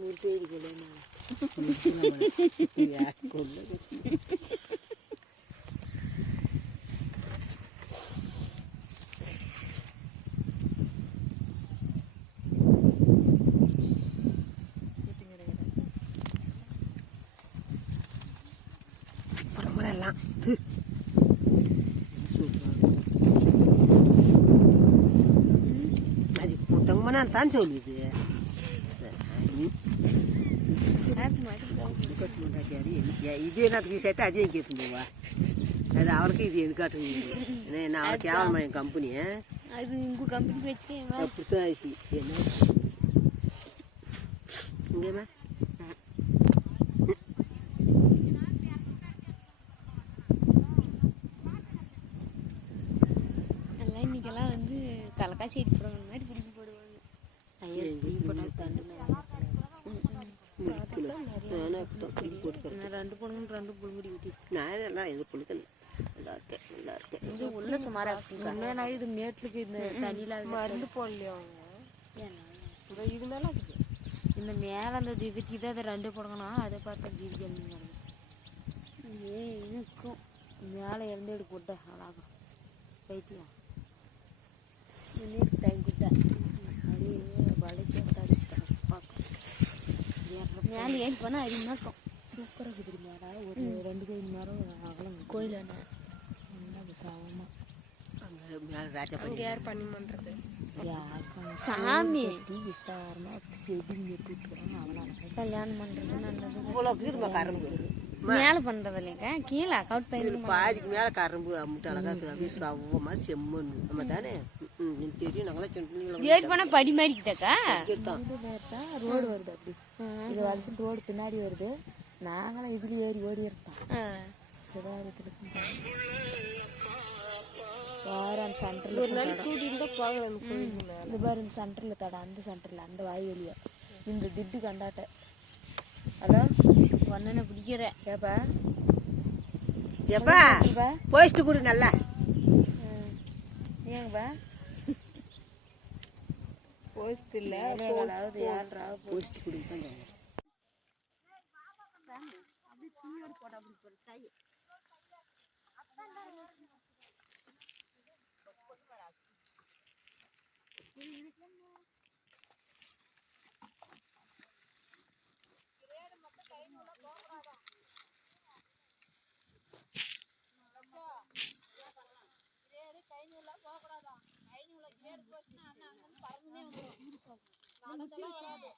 side கொள்ள பரம்பரெல்லாம் அது போட்டோம்னா தான் சொல்லுது இது என்னத்துக்கு சேர்த்து அதையும் கேட்கும்போவா அது அவளுக்கு இது எனக்கு காட்டுங்க நான் அவளுக்கு கேவலமா என் கம்பெனி அது உங்கள் கம்பெனி வச்சுக்கேன் அப்படித்தான் ஆச்சு என்ன இங்கேம்மா எல்லாம் இன்னைக்கெல்லாம் வந்து கலக்காய் செடி போடுவாங்க மாதிரி பிடிக்கி போடுவாங்க ஐயா டீ போட்டால் தண்டு ரெண்டு பொண்ணுங்க ரெண்டு புல்முடி ஊட்டி நான் எல்லாம் எது புழுக்கல நல்லா இருக்கேன் நல்லா இருக்கேன் இது உள்ள சுமாராக இருக்குங்க நான் இது மேட்டுக்கு இந்த தண்ணியில் மருந்து போடலையா அவங்க இது மேலே இருக்குது இந்த மேலே அந்த திவிட்டி தான் அதை ரெண்டு போடணும் அதை பார்த்தா திவிட்டி அந்த ஏ இருக்கும் மேலே இருந்து எடுக்க விட்ட அழகாக பைத்தியம் நீர் டைம் கிட்ட அது வளைச்சி பார்க்கும் மேலே ஏன் போனால் அதிகமாக இருக்கும் சூப்பராக இருக்குது மேலே ஒரு 2 கோயில் நேரம் அகலம் கோயில் என்ன விசாலமாக அங்கே மேலே ராஜா அங்கே யார் பண்ணி பண்ணுறது சாமி விஸ்தாரமாக செடிங்க கூப்பிட்டுருக்காங்க அவனால் கல்யாணம் பண்ணுறது நல்லது இவ்வளோ இருக்குதுமா கரும்பு மேலே பண்ணுறது இல்லைங்க கீழே கவுட் பயிர் பாதிக்கு மேலே கரும்பு அம்முட்டு அழகாக இருக்குது அப்படியே சவ்வமாக செம்மண் நம்ம தானே எனக்கு தெரியும் நாங்களாம் சின்ன பிள்ளைங்கள ஏறி போனால் படி மாதிரி இருக்குதாக்கா ரோடு வருது அப்படி இது வலிச்சு ரோடு பின்னாடி வருது நாங்களாம் இதுல ஏறி ஓடி இருந்தோம் வாரம் சென்டர்ல ஒரு நாள் கூட்டிட்டு போகலாம் இந்த பாரு இந்த சென்டர்ல தடை அந்த சென்டர்ல அந்த வாய் வெளியே இந்த திட்டு கண்டாட்ட ஹலோ ஒன்னு பிடிக்கிற ஏப்பா எப்பா போயிட்டு கொடு நல்லா ஏங்கப்பா போஸ்ட் இல்லை யாரா போயிட்டு கொடுங்க போகக்கூடாதான் கை நூலை ஏடு போச்சுன்னா அண்ணன் அங்கே பறந்துனே வந்துடும் நடந்தெல்லாம் வராது